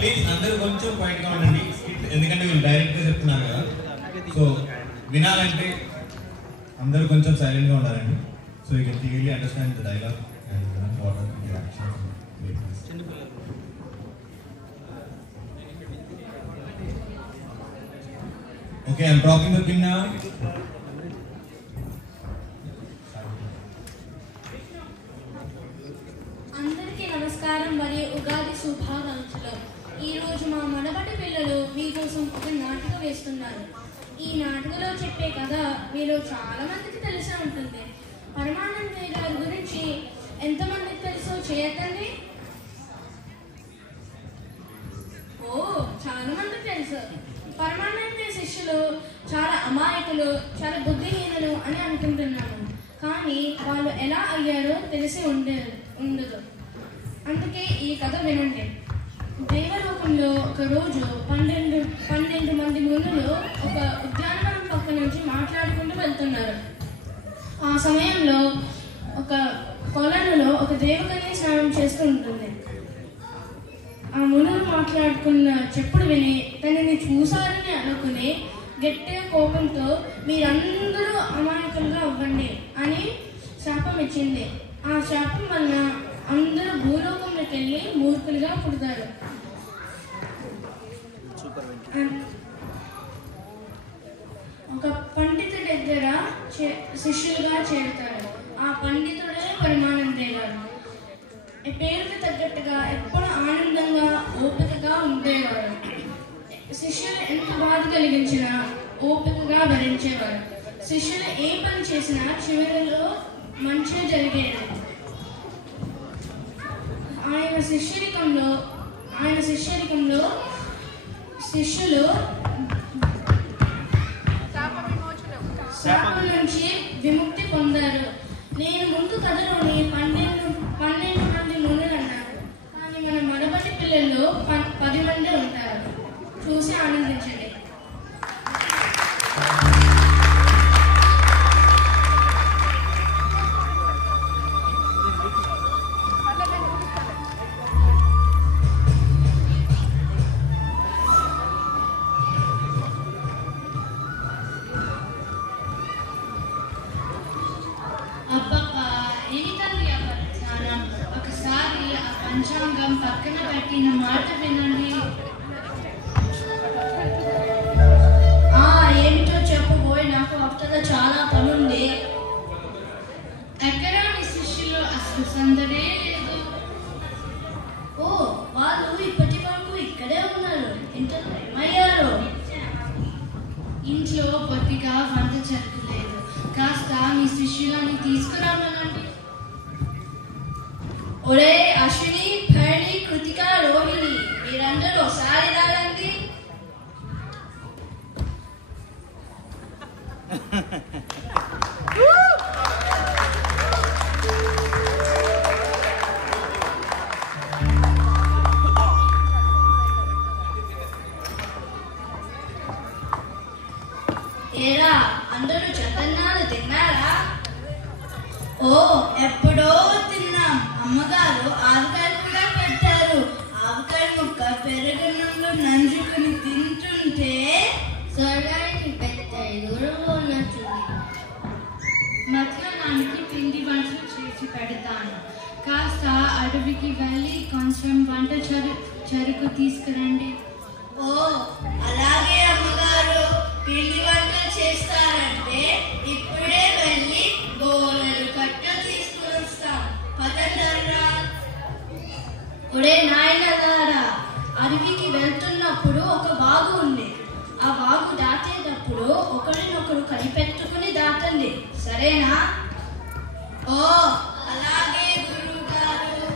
Please అందరూ కొంచెం క్వైట్గా ఉండండి, ఎందుకంటే వీళ్ళు డైరెక్ట్గా చెప్తున్నారు కదా. సో వినాలంటే అందరూ కొంచెం సైలెంట్గా ఉండాలండి. So you can clearly understand the dialogue and what are the actions. Okay, I'm talking the pin now. అందరికీ నమస్కారం మరియు ఉగాది శుభాకాంక్షలు. ఈరోజు మా మనబడి పిల్లలు మీకోసం ఒక నాటిక వేస్తున్నారు. ఈ నాటికలో చెప్పే కథ మీలో చాలా మందికి తెలిసే ఉంటుంది. పరమానందయ్య గారి గురించి ఎంతమందికి తెలుసో చేయకండి. ఓ, చాలా మందికి తెలుసు. పరమానందయ్య శిష్యులు చాలా అమాయకులు, చాలా బుద్ధిహీనులు అని అనుకుంటున్నాను. కానీ వాళ్ళు ఎలా అయ్యారో తెలిసి ఉండదు. అందుకే ఈ కథ వినండి. దేవలోకంలో ఒక రోజు 12 మంది మునులు ఒక ఉద్యానవనం పక్క నుంచి మాట్లాడుకుంటూ వెళ్తున్నారు. ఆ సమయంలో ఒక కొలనులో ఒక దేవకన్య స్నానం చేస్తూ ఉంటుంది. ఆ మునులు మాట్లాడుకున్న చెప్పుడు విని తనని చూసారని అనుకుని గట్టిగా కోపంతో మీరందరూ అమాయకులుగా అవ్వండి అని శాపం ఇచ్చింది. ఆ శాపం వల్ల అందరూ భూలోకంలోకి వెళ్ళి మూర్ఖులుగా పుడతారు. ఒక పండితుడి దగ్గర శిష్యులుగా చేరుతారు. ఆ పండితుడే పరమానందయ్య గారు. పేరుకు తగ్గట్టుగా ఎప్పుడు ఆనందంగా ఓపికగా ఉండేవారు. శిష్యులు ఎంత బాధ కలిగించినా ఓపికగా భరించేవారు. శిష్యులు ఏ పని చేసినా చివరిలో మంచిగా జరిగేది. ఆయన శిష్యరికంలో శిష్యులు శాపం నుంచి విముక్తి పొందారు. నేను ముందు కథలోని 12 మంది మునులు అన్నారు. కానీ మన మనబడి పిల్లల్లో 10 మంది ఉంటారు. చూసి ఆనందించండి. ఒకసారి ఆ పంచాంగం పక్కన పెట్టిన మాట వినండి. ఏమిటో చెప్పబోయి, నాకు అవతల చాలా పనుంది. ఎక్కడా మీ శిష్యులు అసలు సందడే లేదు. ఓ, వాళ్ళు ఇప్పటి వరకు ఇక్కడే ఉన్నారు. ఎంత ఏమయ్యారు? ఇంట్లో కొద్దిగా వంట జరగలేదు. కాస్త మీ శిష్యులని తీసుకురామనండి. ఒరే అశ్విని, భరణి, కృతిక, రోహిణి, మీరందరూ ఒకసారి రాలండి. ఏరా, అందరూ చతన్నాలు తిన్నారా? ఓ, ఎప్పుడో తిన్నాం. అమ్మగారు ఆవకాయ కూడా పెట్టారు. ఆవకాయ ముక్క పెరుగు నుండి నంజుకుని తింటుంటే సొరగాయకి పెద్ద దూరంలో నచ్చుంది. మధ్యాహ్నానికి పిండి వంటలు చేసి పెడతాను. కాస్త అడవికి వెళ్ళి కొంచెం వంట చెరుకు తీసుకురండి. ఓ, అలాగే అమ్మగారు. పిండి వంట చేస్తారంటే ఇప్పుడే వెళ్ళి గోలలు కట్టలు తీసుకుని వస్తాం. పదండర్రా. ఒరే నాయనలారా, అడవికి వెళ్తున్నప్పుడు ఒక వాగు ఉంది. ఆ వాగు దాటేటప్పుడు ఒకరినొకరు కనిపెట్టుకుని దాటండి, సరేనా? ఓ, అలాగే గురువు గారు.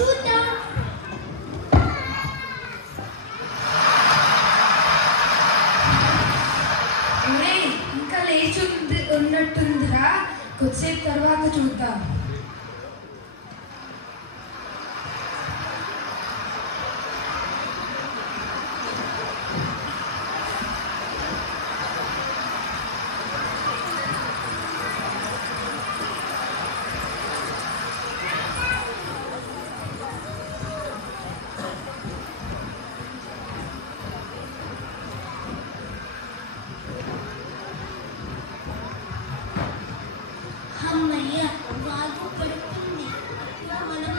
చూద్దాం. ఇంకా లేచి ఉన్నట్టుందిరా, కొద్దిసేపు తర్వాత చూద్దాం. అమ్మయ్య, వాగు పడుతుంది. మనం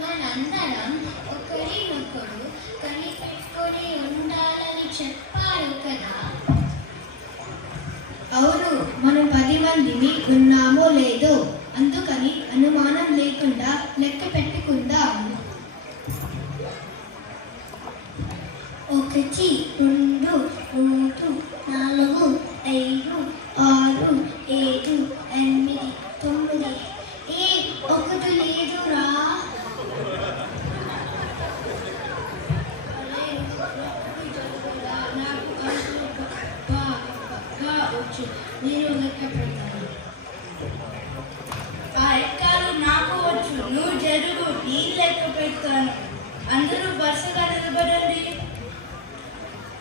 మనందరం ఒకరినొకరు కనిపెట్టుకొని ఉండాలని చెప్పారు కదా. అవును, మనం 10 మందిని ఉన్నామో లేదో, అందుకని అనుమానం లేకుండా లెక్క పెట్టుకుందాం. 1 2 3 4 5 6 7 8 9 ఒకటి లేదురా. నేను లెక్క పెడతాను. ఆ లెక్కలు నాకు వచ్చు, నువ్వు జరుగు, నీ లెక్క పెడతాను. అందరూ వరుసగా నిలబడండి.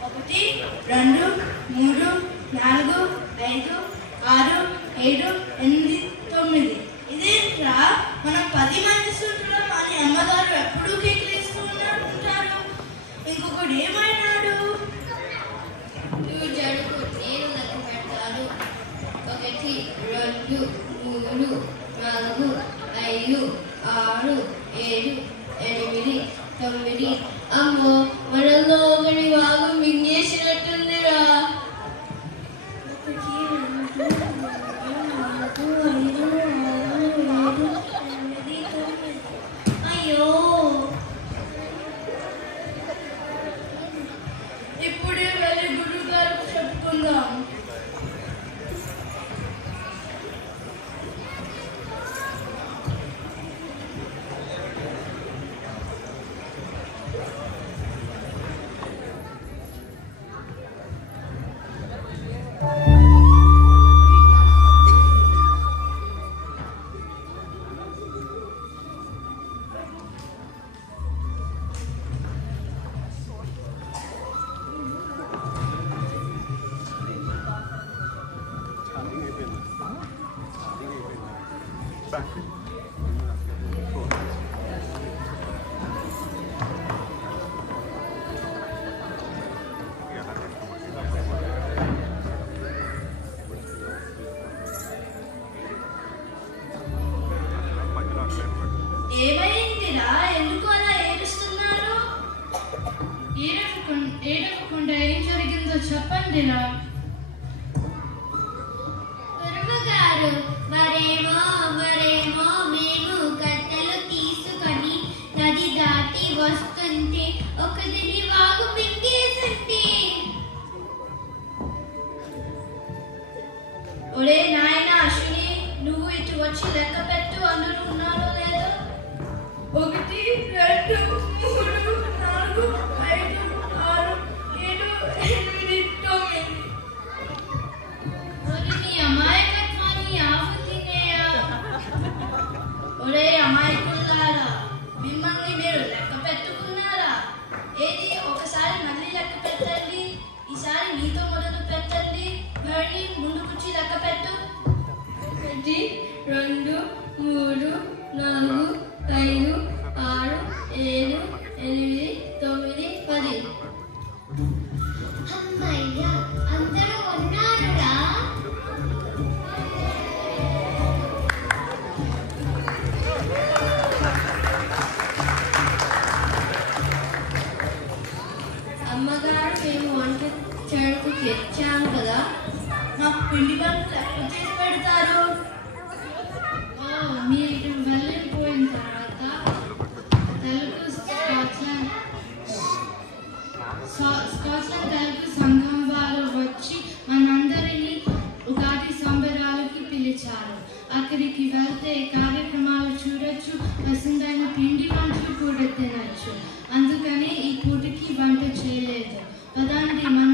1 2 3 4 5 6 7 8 9. ఇదేంట్రా, మనం 10 మంది సూత్రం అని అమ్మగారు ఎప్పుడూ కేకలేస్తూ ఉంటారు. ఇంకొకడు ఏమైనాడు? నువ్వు జరుగు, నేను లెక్క పెడతాను. 1 2 3 4 5 6 7 8 9. అమ్మో, మనలో ఒకటి బాగా మింగేసినట్టుందిరా. 1 2 3 4 5 6 7 8 9. అయ్యో, ఇప్పుడే వెళ్ళి గురువు గారికి చెప్పుకుందాం. ఏమైందిరా, ఎందుకు అలా ఏడుస్తున్నారు? ఏడవకుండా ఏం జరిగిందో చెప్పండిరా. గురువుగారు, మరేమో మేము కట్టెలు 2 3 4 5 6 7 8 9. మరి నీ అమాయకత్వాన్ని ఆపుతీనేయా. ఒరే అమాయకులారా, మిమ్మల్ని మీరు లెక్క పెట్టుకున్నారా? ఏది ఒకసారి మళ్ళీ లెక్క పెట్టండి. ఈసారి నీతో మొదలు పెట్టండి. భరణి ముందుకొచ్చి లెక్క పెట్టు. 1 2 3 4 5 6 7 8 9 10. అమ్మయ్య, అందరూ ఉన్నారురా. అమ్మగారు మేము వంట చేయడానికి తెచ్చాము కదా, మాకు పిండి వంటలు ఎప్పుడు చేసి పెడతారు? మీరు వెళ్ళిపోయిన తర్వాత తెలుగు స్కాట్లాండ్ తెలుగు సంఘం వారు వచ్చి మనందరినీ ఉగాది సంబరాలకి పిలిచారు. అక్కడికి వెళ్తే కార్యక్రమాలు చూడొచ్చు, పసందైన పిండి వంటలు కూడా తినచ్చు. అందుకని ఈ పూటకి వంట చేయలేదు. పదండి, మన